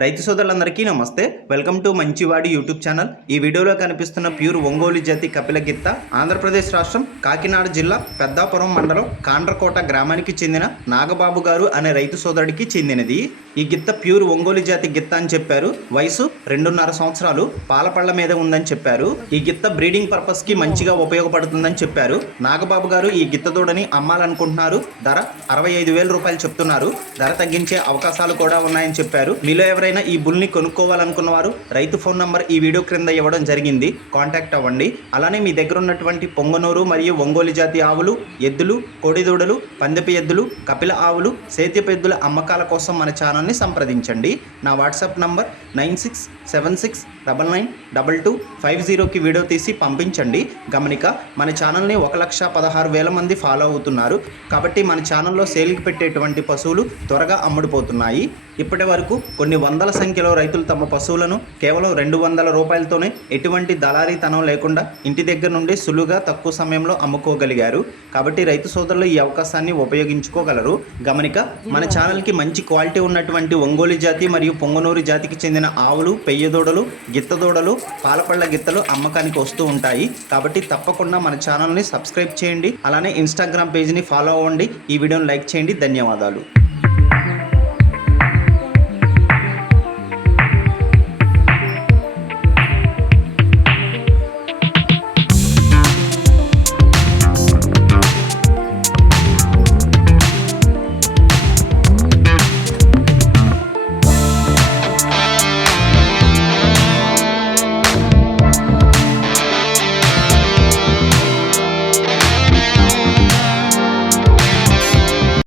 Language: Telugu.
రైతు సోదరులందరికీ నమస్తే. వెల్కమ్ టు మంచివాడి యూట్యూబ్ ఛానల్. ఈ వీడియోలో కనిపిస్తున్న ప్యూర్ ఒంగోలు జాతి కపిల గిత్త ఆంధ్రప్రదేశ్ రాష్ట్రం కాకినాడ జిల్లా పెద్దాపురం మండలం కాండ్రకోట గ్రామానికి చెందిన నాగబాబు గారు అనే రైతు సోదరుడికి చెందినది. ఈ గిత్త ప్యూర్ ఒంగోలు జాతి గిత్త అని చెప్పారు. వయసు 2.5 సంవత్సరాలు, పాలపళ్ల మీద ఉందని చెప్పారు. ఈ గిత్త బ్రీడింగ్ పర్పస్ కి మంచిగా ఉపయోగపడుతుందని చెప్పారు. నాగబాబు గారు ఈ గిత్త దూడని అమ్మాలనుకుంటున్నారు. ధర 65,000 రూపాయలు చెప్తున్నారు. ధర తగ్గించే అవకాశాలు కూడా ఉన్నాయని చెప్పారు. మీలో ఎవరైనా ఈ బుల్ని కొనుక్కోవాలనుకున్న వారు రైతు ఫోన్ నంబర్ ఈ వీడియో క్రింద ఇవ్వడం జరిగింది. కాంటాక్ట్ అవ్వండి. అలానే మీ దగ్గర ఉన్నటువంటి పొంగనూరు మరియు ఒంగోలు జాతి ఆవులు, ఎద్దులు, కోడిదూడలు, పందెపు ఎద్దులు, కపిల ఆవులు, సేద్యపు ఎద్దుల అమ్మకాల కోసం మన ఛానల్ని సంప్రదించండి. నా వాట్సాప్ నంబర్ 9676992250కి వీడియో తీసి పంపించండి. గమనిక, మన ఛానల్ని 1,16,000 మంది ఫాలో అవుతున్నారు. కాబట్టి మన ఛానల్లో సేల్కి పెట్టేటువంటి పశువులు త్వరగా అమ్ముడుపోతున్నాయి. ఇప్పటి వరకు కొన్ని వందల సంఖ్యలో రైతులు తమ పశువులను కేవలం 200 రూపాయలతోనే ఎటువంటి దళారీతనం లేకుండా ఇంటి దగ్గర నుండి సులువుగా తక్కువ సమయంలో అమ్ముకోగలిగారు. కాబట్టి రైతు సోదరులు ఈ అవకాశాన్ని ఉపయోగించుకోగలరు. గమనిక, మన ఛానల్కి మంచి క్వాలిటీ ఉన్నటువంటి ఒంగోలు జాతి మరియు పొంగనూరు జాతికి చెందిన ఆవులు, పెయ్యదూడలు, గిత్తదూడలు, పాలపళ్ళ గిత్తలు అమ్మకానికి వస్తూ ఉంటాయి. కాబట్టి తప్పకుండా మన ఛానల్ని సబ్స్క్రైబ్ చేయండి. అలానే ఇన్స్టాగ్రామ్ పేజ్ని ఫాలో అవ్వండి. ఈ వీడియోని లైక్ చేయండి. ధన్యవాదాలు.